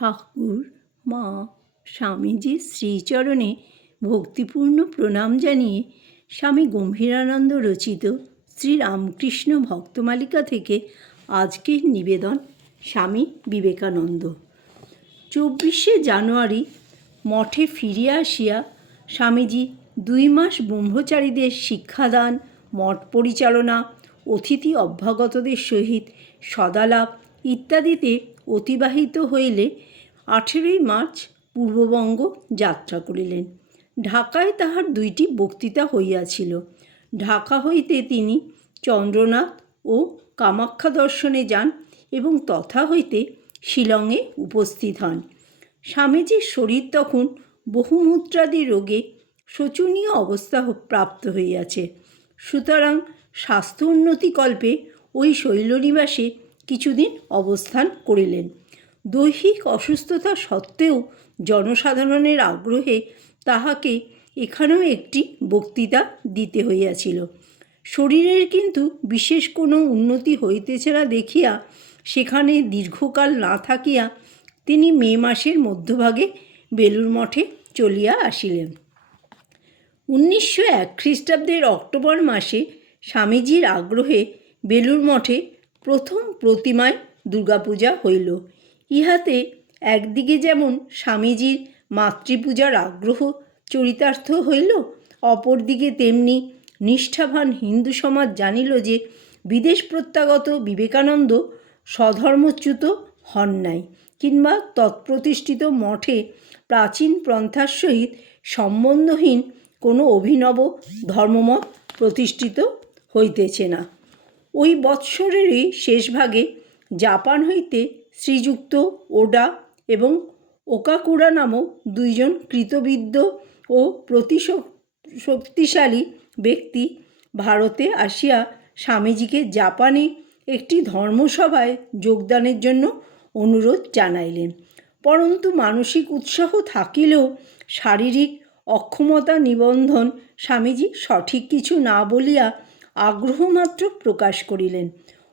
ঠাকুর, মা স্বামীজির শ্রীচরণে ভক্তিপূর্ণ প্রণাম জানিয়ে স্বামী গম্ভীরানন্দ রচিত শ্রীরামকৃষ্ণ ভক্তমালিকা থেকে আজকের নিবেদন স্বামী বিবেকানন্দ। চব্বিশে জানুয়ারি মঠে ফিরে আসিয়া স্বামীজি দুই মাস ব্রহ্মচারীদের শিক্ষাদান, মঠ পরিচালনা, অতিথি অভ্যাগতদের সহিত সদালাপ ইত্যাদিতে অতিবাহিত হইলে আঠেরোই মার্চ পূর্ববঙ্গ যাত্রা করিলেন। ঢাকায় তাহার দুইটি বক্তৃতা হইয়াছিল। ঢাকা হইতে তিনি চন্দ্রনাথ ও কামাখ্যা দর্শনে যান এবং তথা হইতে শিলংয়ে উপস্থিত হন। স্বামীজির শরীর তখন বহুমূত্রাদি রোগে শোচনীয় অবস্থা প্রাপ্ত হইয়াছে। সুতরাং স্বাস্থ্য উন্নতিকল্পে ওই শৈলনিবাসে কিছুদিন অবস্থান করিলেন। দৈহিক অসুস্থতা সত্ত্বেও জনসাধারণের আগ্রহে তাহাকে এখানেও একটি বক্তৃতা দিতে হইয়াছিল। শরীরের কিন্তু বিশেষ কোনো উন্নতি হইতেছে না দেখিয়া সেখানে দীর্ঘকাল না থাকিয়া তিনি মে মাসের মধ্যভাগে বেলুর মঠে চলিয়া আসিলেন। উনিশশো এক খ্রিস্টাব্দের অক্টোবর মাসে স্বামীজির আগ্রহে বেলুর মঠে প্রথম প্রতিমায় দুর্গাপূজা হইল। ইহাতে একদিকে যেমন স্বামীজির মাতৃপূজার আগ্রহ চরিতার্থ হইল, অপরদিকে তেমনি নিষ্ঠাবান হিন্দু সমাজ জানিল যে বিদেশ প্রত্যাগত বিবেকানন্দ স্বধর্মচ্যুত হন নাই কিংবা তৎপ্রতিষ্ঠিত মঠে প্রাচীন পন্থার সহিত সম্বন্ধহীন কোনো অভিনব ধর্মমত প্রতিষ্ঠিত হইতেছে না। ওই বৎসরেরই শেষভাগে জাপান হইতে শ্রীযুক্ত ওডা এবং ওকাকুরা নামক দুইজন কৃতবিদ্য ও প্রতিশ- শক্তিশালী ব্যক্তি ভারতে আসিয়া স্বামীজিকে জাপানে একটি ধর্মসভায় যোগদানের জন্য অনুরোধ জানাইলেন। পরন্তু মানসিক উৎসাহ থাকিলেও শারীরিক অক্ষমতা নিবন্ধন স্বামীজি সঠিক কিছু না বলিয়া আগ্রহমাত্র প্রকাশ করিলেন।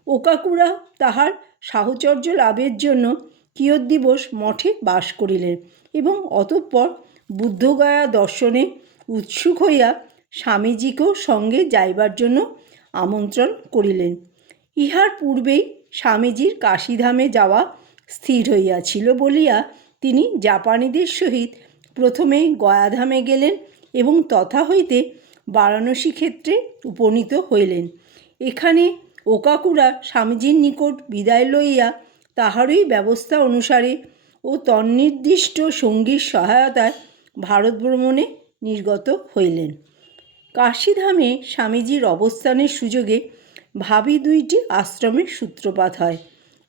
ওকাকুরা তাহার সাহচর্য লাভের জন্য কিয়দ্দিবস মঠে বাস করিলেন এবং অতঃপর বুদ্ধগয়া দর্শনে উৎসুক হইয়া স্বামীজিকেও সঙ্গে যাইবার জন্য আমন্ত্রণ করিলেন। ইহার পূর্বেই স্বামীজির কাশীধামে যাওয়া স্থির হইয়াছিল বলিয়া তিনি জাপানিদের সহিত প্রথমে গয়াধামে গেলেন এবং তথা হইতে বারাণসী ক্ষেত্রে উপনীত হইলেন। এখানে ওকাকুরা স্বামীজির নিকট বিদায় লইয়া তাহারই ব্যবস্থা অনুসারে ও তন্নির্দিষ্ট সঙ্গীর সহায়তায় ভারত ভ্রমণে নির্গত হইলেন। কাশীধামে স্বামীজির অবস্থানের সুযোগে ভাবি দুইটি আশ্রমের সূত্রপাত হয়।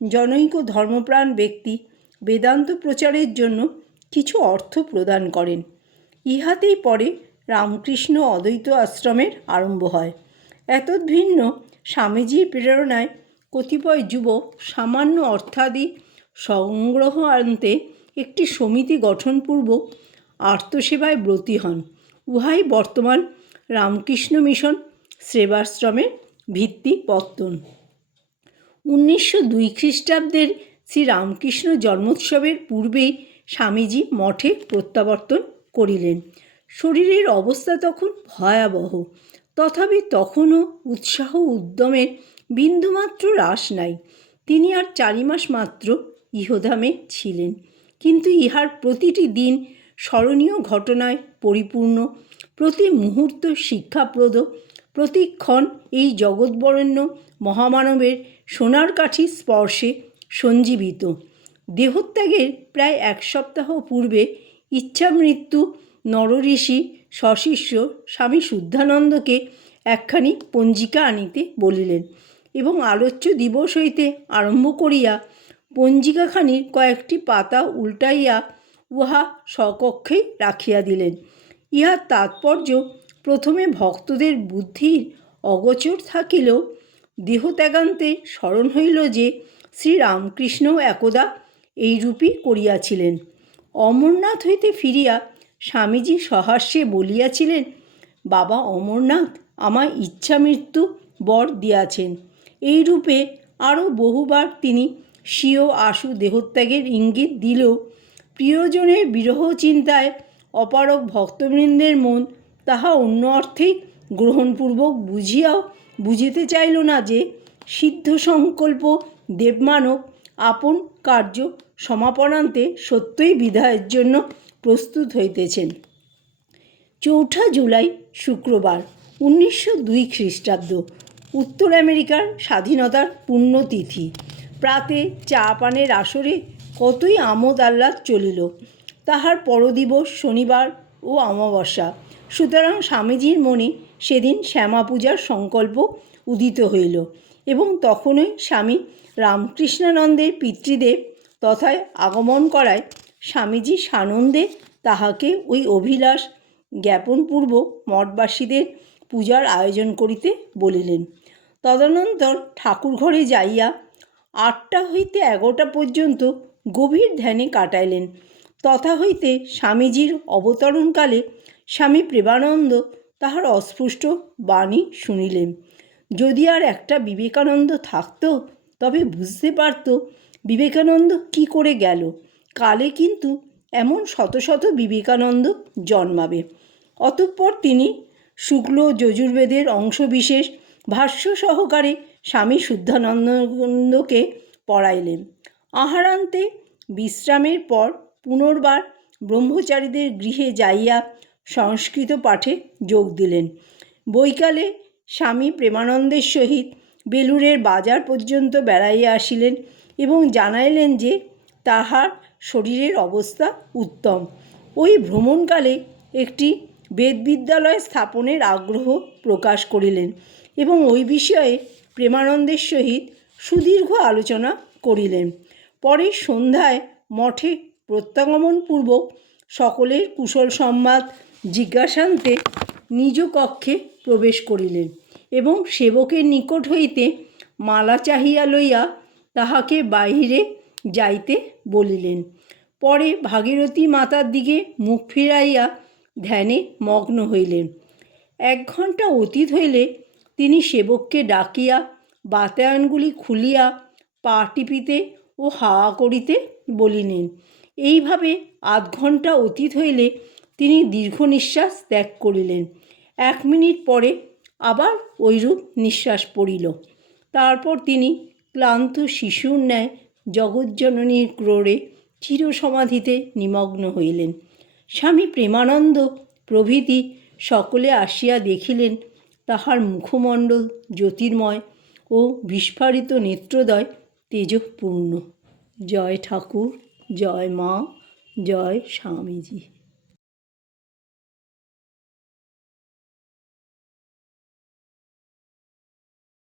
জনৈক ধর্মপ্রাণ ব্যক্তি বেদান্ত প্রচারের জন্য কিছু অর্থ প্রদান করেন। ইহাতেই পরে রামকৃষ্ণ অদ্বৈত আশ্রমের আরম্ভ হয়। এতদ্ভিন্ন স্বামীজির প্রেরণায় কতিপয় যুবক সামান্য অর্থাদি সংগ্রহ আনতে একটি সমিতি গঠনপূর্বক আর্তসেবায় ব্রতী হন। উহাই বর্তমান রামকৃষ্ণ মিশন সেবাশ্রমের ভিত্তি পত্তন। উনিশশো দুই খ্রিস্টাব্দের শ্রী রামকৃষ্ণ জন্মোৎসবের পূর্বেই স্বামীজি মঠে প্রত্যাবর্তন করিলেন। শরীরের অবস্থা তখন ভয়াবহ। তথাপি তখনও উৎসাহ উদ্যমের বিন্দুমাত্র হ্রাস নাই। তিনি আর চারি মাস মাত্র ইহধামে ছিলেন। কিন্তু ইহার প্রতিটি দিন স্মরণীয় ঘটনায় পরিপূর্ণ, প্রতি মুহূর্ত শিক্ষাপ্রদ, প্রতিক্ষণ এই জগৎবরেণ্য মহামানবের সোনার কাঠি স্পর্শে সঞ্জীবিত। দেহত্যাগের প্রায় এক সপ্তাহ পূর্বে ইচ্ছামৃত্যু নরঋষি সশিষ্য স্বামী শুদ্ধানন্দকে একখানি পঞ্জিকা আনিতে বলিলেন এবং আলোচ্য দিবস হইতে আরম্ভ করিয়া পঞ্জিকাখানির কয়েকটি পাতা উল্টাইয়া উহা স্বকক্ষে রাখিয়া দিলেন। ইহার তাৎপর্য প্রথমে ভক্তদের বুদ্ধির অগোচর থাকিলেও দেহত্যাগান্তে স্মরণ হইল যে শ্রীরামকৃষ্ণও একদা এইরূপই করিয়াছিলেন। অমরনাথ হইতে ফিরিয়া স্বামীজি সহাস্যে বলিয়াছিলেন, বাবা অমরনাথ আমার ইচ্ছা মৃত্যু বর দিয়াছেন। এইরূপে আরও বহুবার তিনি স্বীয় আশু দেহত্যাগের ইঙ্গিত দিলেও প্রিয়জনের বিরহ চিন্তায় অপারক ভক্তবৃন্দের মন তাহা অন্য অর্থেই গ্রহণপূর্বক বুঝিয়াও বুঝিতে চাইল না যে সিদ্ধ সংকল্প দেবমানব আপন কার্য সমাপনান্তে সত্যই বিদায়ের জন্য প্রস্তুত হইতেছেন। চৌঠা জুলাই শুক্রবার, উনিশশো দুই খ্রিস্টাব্দ, উত্তর আমেরিকার স্বাধীনতার পুণ্যতিথি। প্রাতে চা পানের আসরে কতই আমোদ আহ্লাদ চলিল, তাহার পরদিবস শনিবার ও অমাবস্যা। সুতরাং স্বামীজির মনে সেদিন শ্যামা পূজার সংকল্প উদিত হইল এবং তখনই স্বামী রামকৃষ্ণানন্দের পিতৃদেব তথায় আগমন করায় স্বামীজি সানন্দে তাহাকে ওই অভিলাষ জ্ঞাপনপূর্বক মঠবাসীদের পূজার আয়োজন করিতে বলিলেন। তদনন্তর ঠাকুরঘরে যাইয়া আটটা হইতে এগারোটা পর্যন্ত গভীর ধ্যানে কাটাইলেন। তথা হইতে স্বামীজির অবতরণকালে স্বামী প্রেমানন্দ তাহার অস্পষ্ট বাণী শুনিলেন। যদি আর একটা বিবেকানন্দ থাকত, তবে বুঝতে পারত বিবেকানন্দ কি করে গেল। কালে কিন্তু এমন শত শত বিবেকানন্দ জন্মাবে। অতঃপর তিনি শুক্ল যজুর্বেদের অংশবিশেষ ভাষ্য সহকারে স্বামী শুদ্ধানন্দকে পড়াইলেন। আহারান্তে বিশ্রামের পর পুনর্বার ব্রহ্মচারীদের গৃহে যাইয়া সংস্কৃত পাঠে যোগ দিলেন। বৈকালে স্বামী প্রেমানন্দের সহিত বেলুরের বাজার পর্যন্ত বেড়াইয়া আসিলেন এবং জানাইলেন যে তাহার শরীরের অবস্থা উত্তম। ওই ভ্রমণকালে একটি বেদবিদ্যালয় স্থাপনের আগ্রহ প্রকাশ করিলেন এবং ওই বিষয়ে প্রেমানন্দের সহিত সুদীর্ঘ আলোচনা করিলেন। পরে সন্ধ্যায় মঠে প্রত্যাগমনপূর্বক সকলের কুশল সংবাদ জিজ্ঞাসান্তে নিজ কক্ষে প্রবেশ করিলেন এবং সেবকের নিকট হইতে মালা চাহিয়া লইয়া তাহাকে বাহিরে যাইতে বলিলেন। পরে ভাগীরথী মাতার দিকে মুখ ফিরাইয়া ধ্যানে মগ্ন হইলেন। এক ঘণ্টা অতীত হইলে তিনি সেবককে ডাকিয়া বাতায়নগুলি খুলিয়া পা টিপিতে ও হাওয়া করিতে বলিলেন। এইভাবে আধ ঘণ্টা অতীত হইলে তিনি দীর্ঘ নিঃশ্বাস ত্যাগ করিলেন। এক মিনিট পরে আবার ওইরূপ নিঃশ্বাস পড়িল। তারপর তিনি ক্লান্ত শিশুর ন্যায় জগজ্জননীর ক্রোড়ে চিরসমাধিতে নিমগ্ন হইলেন। স্বামী প্রেমানন্দ প্রভৃতি সকলে আসিয়া দেখিলেন তাহার মুখমণ্ডল জ্যোতির্ময় ও বিস্ফারিত নেত্রদয় তেজপূর্ণ। জয় ঠাকুর, জয় মা, জয় স্বামীজি।